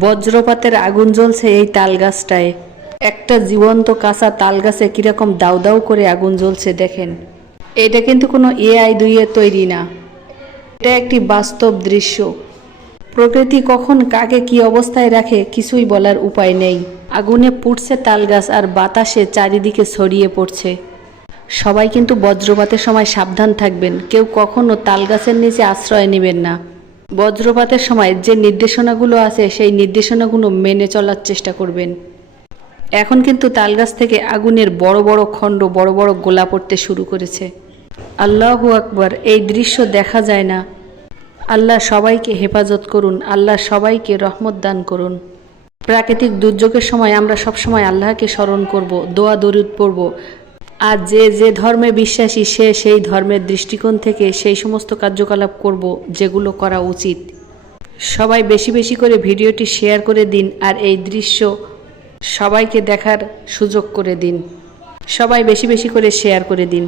বজ্রপাতের আগুন জ্বলছে এই তাল গাছটায়। একটা জীবন্ত কাঁচা তাল গাছে কিরকম দাউ দাউ করে আগুন জ্বলছে দেখেন। এটা কিন্তু কোনো এআই দিয়ে তৈরি না, এটা একটি বাস্তব দৃশ্য। প্রকৃতি কখন কাকে কি অবস্থায় রাখে কিছুই বলার উপায় নেই। আগুনে পুড়ছে তাল গাছ আর বাতাসে চারিদিকে ছড়িয়ে পড়ছে। সবাই কিন্তু বজ্রপাতের সময় সাবধান থাকবেন, কেউ কখনো তাল গাছের নিচে আশ্রয় নেবেন না। বজ্রপাতের সময় যে নির্দেশনাগুলো আছে সেই নির্দেশনাগুলো মেনে চলার চেষ্টা করবেন। এখন কিন্তু তালগাছ থেকে আগুনের বড় বড় খণ্ড, বড় বড় গোলা পড়তে শুরু করেছে। আল্লাহু আকবার, এই দৃশ্য দেখা যায় না। আল্লাহ সবাইকে হেফাজত করুন, আল্লাহ সবাইকে রহমত দান করুন। প্রাকৃতিক দুর্যোগের সময় আমরা সবসময় আল্লাহকে স্মরণ করব, দোয়া দরুদ পড়ব। আর যে যে ধর্মে বিশ্বাসী সে সেই ধর্মের দৃষ্টিকোণ থেকে সেই সমস্ত কার্যকলাপ করব যেগুলো করা উচিত। সবাই বেশি বেশি করে ভিডিওটি শেয়ার করে দিন আর এই দৃশ্য সবাইকে দেখার সুযোগ করে দিন। সবাই বেশি বেশি করে শেয়ার করে দিন।